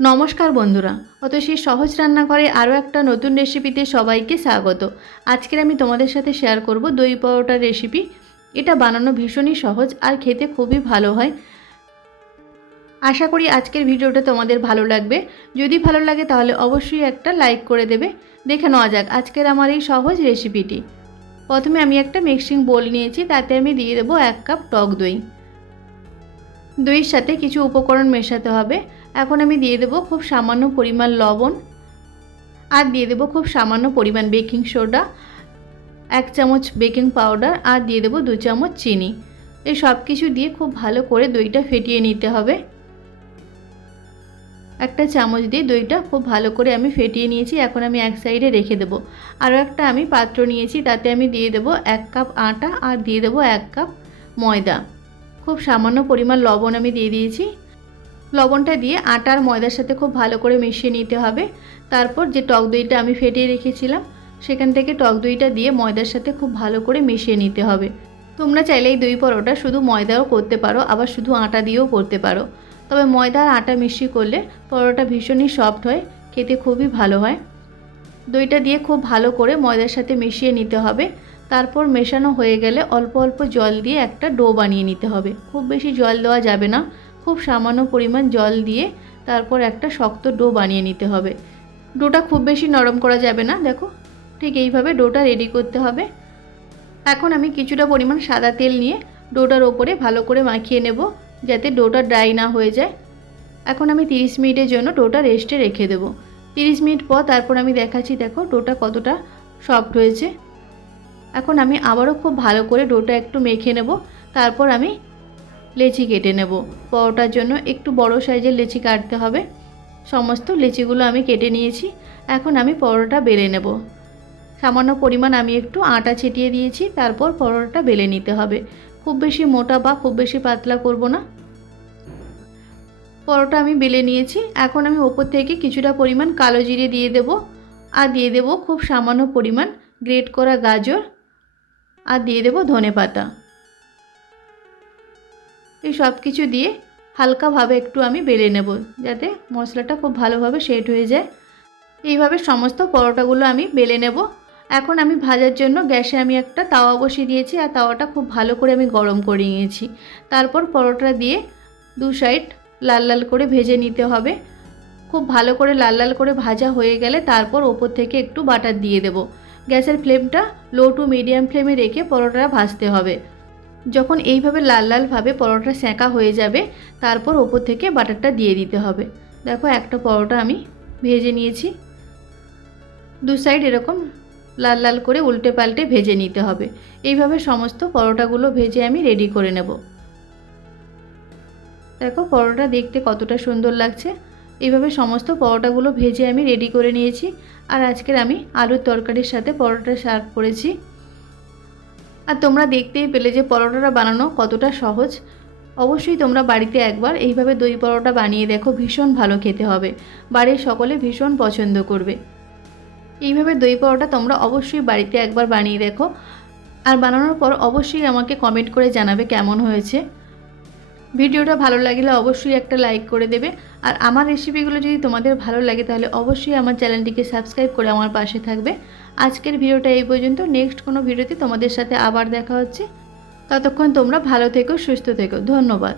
নমস্কার বন্ধুরা, অতসী সহজ রান্নাঘরে আরও একটা নতুন রেসিপিতে সবাইকে স্বাগত। আজকের আমি তোমাদের সাথে শেয়ার করব দই পরোটার রেসিপি। এটা বানানো ভীষণই সহজ আর খেতে খুবই ভালো হয়। আশা করি আজকের ভিডিওটা তোমাদের ভালো লাগবে। যদি ভালো লাগে তাহলে অবশ্যই একটা লাইক করে দেবে। দেখে নেওয়া যাক আজকের আমার এই সহজ রেসিপিটি। প্রথমে আমি একটা মিক্সিং বোল নিয়েছি, তাতে আমি দিয়ে দেবো 1 কাপ টক দই। দইয়ের সাথে কিছু উপকরণ মেশাতে হবে। এখন আমি দিয়ে দেবো খুব সামান্য পরিমাণ লবণ, আর দিয়ে দেবো খুব সামান্য পরিমাণ বেকিং সোডা, 1 চামচ বেকিং পাউডার, আর দিয়ে দেবো 2 চামচ চিনি। এই সব কিছু দিয়ে খুব ভালো করে দইটা ফেটিয়ে নিতে হবে। একটা চামচ দিয়ে দইটা খুব ভালো করে আমি ফেটিয়ে নিয়েছি। এখন আমি এক সাইডে রেখে দেবো। আরও একটা আমি পাত্র নিয়েছি, তাতে আমি দিয়ে দেবো 1 কাপ আটা, আর দিয়ে দেবো 1 কাপ ময়দা। খুব সামান্য পরিমাণ লবণ আমি দিয়ে দিয়েছি। লবণটা দিয়ে আটা আর ময়দার সাথে খুব ভালো করে মিশিয়ে নিতে হবে। তারপর যে টক দইটা আমি ফেটিয়ে রেখেছিলাম, সেখান থেকে টক দইটা দিয়ে ময়দার সাথে খুব ভালো করে মিশিয়ে নিতে হবে। তোমরা চাইলে এই দই পরোটা শুধু ময়দাও করতে পারো, আবার শুধু আটা দিয়েও করতে পারো। তবে ময়দা আর আটা মিশিয়ে করলে পরোটা ভীষণই সফট হয়, খেতে খুবই ভালো হয়। দইটা দিয়ে খুব ভালো করে ময়দার সাথে মিশিয়ে নিতে হবে। তারপর মেশানো হয়ে গেলে অল্প অল্প জল দিয়ে একটা ডো বানিয়ে নিতে হবে। খুব বেশি জল দেওয়া যাবে না, খুব সামান্য পরিমাণ জল দিয়ে তারপর একটা শক্ত ডো বানিয়ে নিতে হবে। ডোটা খুব বেশি নরম করা যাবে না। দেখো, ঠিক এইভাবে ডোটা রেডি করতে হবে। এখন আমি কিছুটা পরিমাণ সাদা তেল নিয়ে ডোটার ওপরে ভালো করে মাখিয়ে নেব, যাতে ডোটা ড্রাই না হয়ে যায়। এখন আমি 30 মিনিটের জন্য ডোটা রেস্টে রেখে দেবো। 30 মিনিট পর তারপর আমি দেখাচ্ছি। দেখো ডোটা কতটা সফট হয়েছে। এখন আমি আবারও খুব ভালো করে ডোটা একটু মেখে নেব। তারপর আমি লেচি কেটে নেব। পরোটার জন্য একটু বড় সাইজের লেচি কাটতে হবে। সমস্ত লেচিগুলো আমি কেটে নিয়েছি। এখন আমি পরোটা বেলে নেব। সামান্য পরিমাণ আমি একটু আটা ছিটিয়ে দিয়েছি। তারপর পরোটাটা বেলে নিতে হবে। খুব বেশি মোটা বা খুব বেশি পাতলা করব না। পরোটা আমি বেলে নিয়েছি। এখন আমি ওপর থেকে কিছুটা পরিমাণ কালো জিরে দিয়ে দেব, আর দিয়ে দেব খুব সামান্য পরিমাণ গ্রেট করা গাজর, আর দিয়ে দেব ধনেপাতা। এই সব কিছু দিয়ে হালকাভাবে একটু আমি বেলে নেব, যাতে মশলাটা খুব ভালোভাবে সেট হয়ে যায়। এইভাবে সমস্ত পরোটাগুলো আমি বেলে নেব। এখন আমি ভাজার জন্য গ্যাসে আমি একটা তাওয়া বসিয়ে দিয়েছি, আর তাওয়াটা খুব ভালো করে আমি গরম করে নিয়েছি। তারপর পরোটা দিয়ে দু সাইড লাল লাল করে ভেজে নিতে হবে। খুব ভালো করে লাল লাল করে ভাজা হয়ে গেলে তারপর ওপর থেকে একটু বাটার দিয়ে দেব। গ্যাসের ফ্লেমটা লো টু মিডিয়াম ফ্লেমে রেখে পরোটাটা ভাজতে হবে। যখন এইভাবে লাল লালভাবে পরোটা সেঁকা হয়ে যাবে, তারপর ওপর থেকে বাটারটা দিয়ে দিতে হবে। দেখো, একটা পরোটা আমি ভেজে নিয়েছি। দু সাইড এরকম লাল লাল করে উল্টে পাল্টে ভেজে নিতে হবে। এইভাবে সমস্ত পরোটাগুলো ভেজে আমি রেডি করে নেব। দেখো পরোটা দেখতে কতটা সুন্দর লাগছে। এইভাবে সমস্ত পরোটাগুলো ভেজে আমি রেডি করে নিয়েছি। আর আজকের আমি আলুর তরকারির সাথে পরোটা সার্ভ করেছি। আর তোমরা দেখতেই পেলে যে পরোটাটা বানানো কতটা সহজ। অবশ্যই তোমরা বাড়িতে একবার এইভাবে দই পরোটা বানিয়ে দেখো, ভীষণ ভালো খেতে হবে। বাড়ির সকলে ভীষণ পছন্দ করবে। এইভাবে দই পরোটা তোমরা অবশ্যই বাড়িতে একবার বানিয়ে দেখো, আর বানানোর পর অবশ্যই আমাকে কমেন্ট করে জানাবে কেমন হয়েছে। ভিডিওটা ভালো লাগলে অবশ্যই একটা লাইক করে দেবে। আর আমার রেসিপিগুলো যদি তোমাদের ভালো লাগে তাহলে অবশ্যই আমার চ্যানেলটিকে সাবস্ক্রাইব করে আমার পাশে থাকবে। আজকের ভিডিওটা এই পর্যন্ত। নেক্সট কোনো ভিডিওতে তোমাদের সাথে আবার দেখা হচ্ছে। ততক্ষণ তোমরা ভালো থেকো, সুস্থ থেকো। ধন্যবাদ।